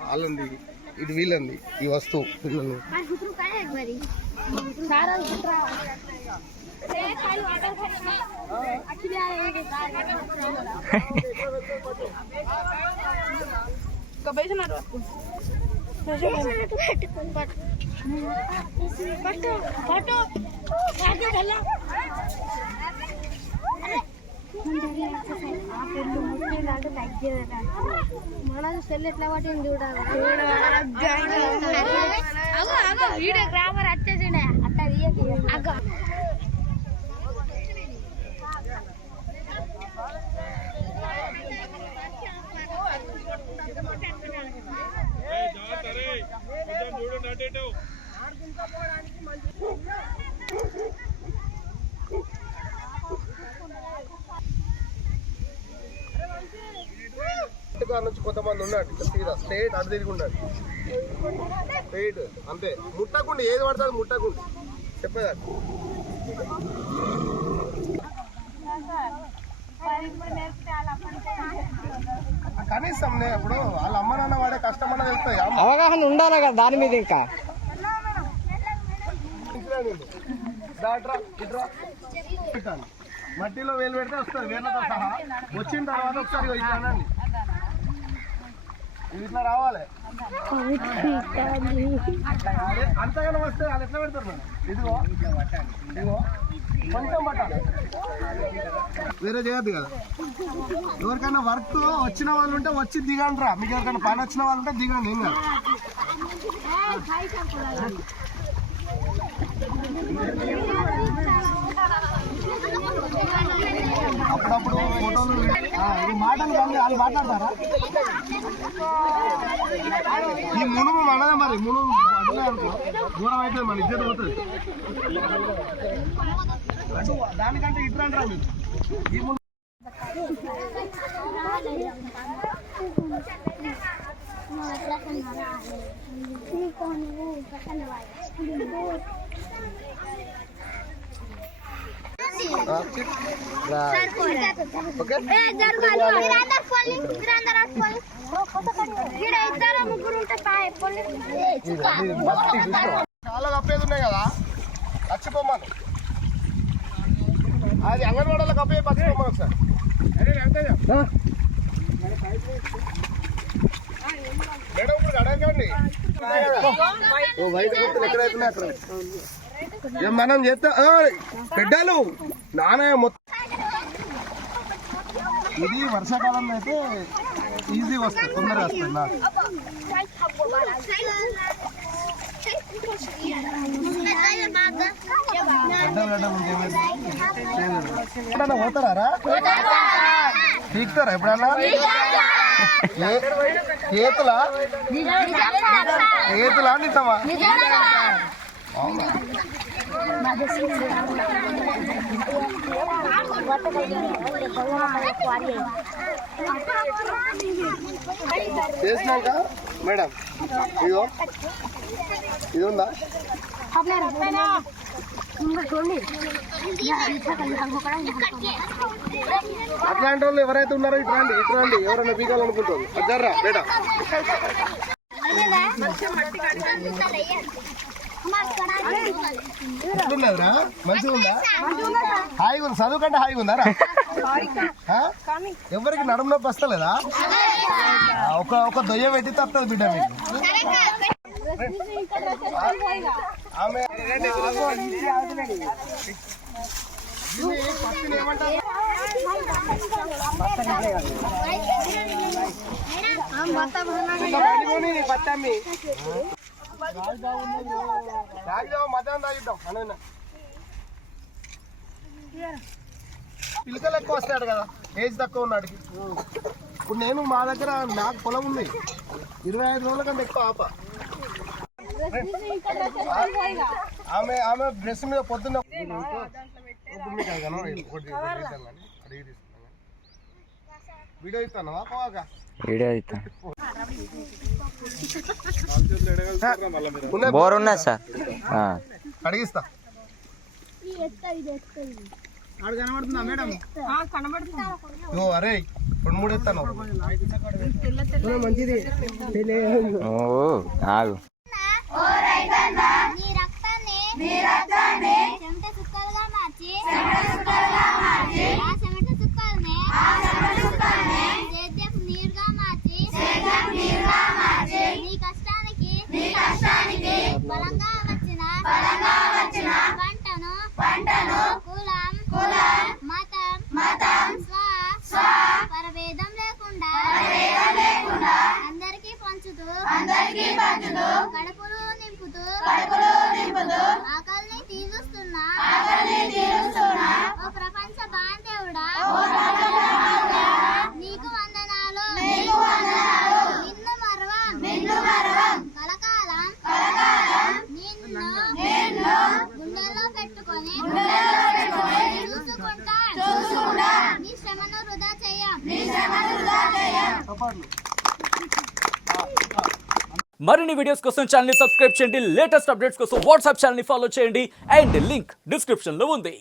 వాళ్ళంది ఇది వీళ్ళంది ఈ వస్తువు పిల్లలు మన సెల్ ఎట్లా పట్టింది చూడాలి గ్రామర్ వచ్చేసిండే అట్లా నుంచి కొంతమంది ఉన్నాడు తీరా స్ట్రేట్ అటు తిరిగి ఉన్నాడు స్ట్రేట్ అంతే ముట్టకుండా ఏది పడుతుంది ముట్టకుండా చెప్పేదాన్ని కనీసం ఇప్పుడు వాళ్ళ అమ్మ నాన్న వాడే కష్టం అన్నది వెళ్తాయి అవగాహన ఉండాలి కదా దాని మీద ఇంకా మట్టిలో వేలు పెడితే వస్తుంది వేళ్ళతో సహా వచ్చిన తర్వాత ఒకసారి ఇట్లానండి ఇట్లా రావాలి అంతగానో వస్తే అది ఎట్లా పెడతారు మేడం ఇదిగో ఇదిగో కొంచెం పట్టాలి వేరే చేయద్దు కదా ఎవరికైనా వర్క్ వచ్చిన వాళ్ళు ఉంటే వచ్చి దిగండి రా మీకు ఎవరికైనా పని వచ్చిన వాళ్ళు ఉంటే దిగండి ఏం కాదు అప్పుడప్పుడు ఫోటోలు ఈ మాటలు కానీ వాళ్ళు మాట్లాడతారా ఈ మునుము మనదే మరి మునుము అట్లే అనుకో దూరం అయితే మన ఇద్దరు పోతుంది దానికంటే ఇట్లా అంటారా మీరు ఈ మునుము చాలా కప్పేది ఉన్నాయి కదా చచ్చిపోమ్మను అది అంగన్వాడలో కప్పే పచ్చిపోమ్మను ఒకసారి మేడం ఇప్పుడు అడగండి వైట్ గుర్తులు ఎక్కడైతున్నాయి అక్కడ మనం చేస్తే పెడ్డాలు నానే మొత్తం ఇది వర్షాకాలంలో అయితే ఈజీగా వస్తుంది తొందరగా వస్తుంది నాకు ఎప్పుడన్నా పోతారా తీస్తారా ఎప్పుడన్నా చేతులా చేతులా నిజమా చేసినాక మేడం ఇదో ఇది ఉందా అట్లాంటి వాళ్ళు ఎవరైతే ఉన్నారో ఇటు రండి ఎవరైనా బీకాలనుకుంటారు అద్దర్రా బేటా ఎట్లున్నదిరా మంచిగా ఉందా హాయిగా ఉంది చదువు కంటే హాయిగా ఉందారా ఎవరికి నడుము నొప్పి వస్తలేదా ఒక దొయ్య పెట్టి తప్పదు బిడ్డ మీకు ఆమె ఏమంటారు పచ్చమ్మి మధ్యాహ్నం తాగిద్దాం అన్న పిల్లకలు ఎక్కువ వస్తాడు కదా ఏజ్ తక్కువ ఉన్నాడికి ఇప్పుడు నేను మా దగ్గర నాకు పొలం ఉంది 25 రోజుల కంటే ఎక్కువ ఆప ఆమె డ్రెస్ మీద పొద్దున్న వీడియో ఇస్తాను పోగా బోర్ ఉన్నది సార్ అడిగిస్తా కనబడుతుందా మేడం? అరే 2-3 ఎత్తాను మంచిది ఓ ఆగు. నీ రక్తాన్ని చెమట చుక్కలుగా మార్చి ఆ చెమట చుక్కల్ని సేద్యపు నీరుగా మార్చి నీ కష్టానికి బలంగా వచ్చిన పంటను కులం మతం స్వ పరభేదం లేకుండా అందరికీ పంచుతూ కడుపులు నింపుతూ ఆకలిని తీరుస్తున్నా ఓ ప్రపంచ బాంధవుడా నీకు వందనాలు నిన్ను మరవం కలకాలం నిన్ను గుండెల్లో పెట్టుకొని చూసుకుంటా నీ శ్రమను వృధా చేయం మరిన్ని వీడియోస్ కోసం ఛానల్ ని సబ్స్క్రైబ్ చేయండి. లేటెస్ట్ అప్డేట్స్ కోసం వాట్సాప్ ఛానల్ ని ఫాలో చేయండి. అండ్ లింక్ డిస్క్రిప్షన్ లో ఉంది.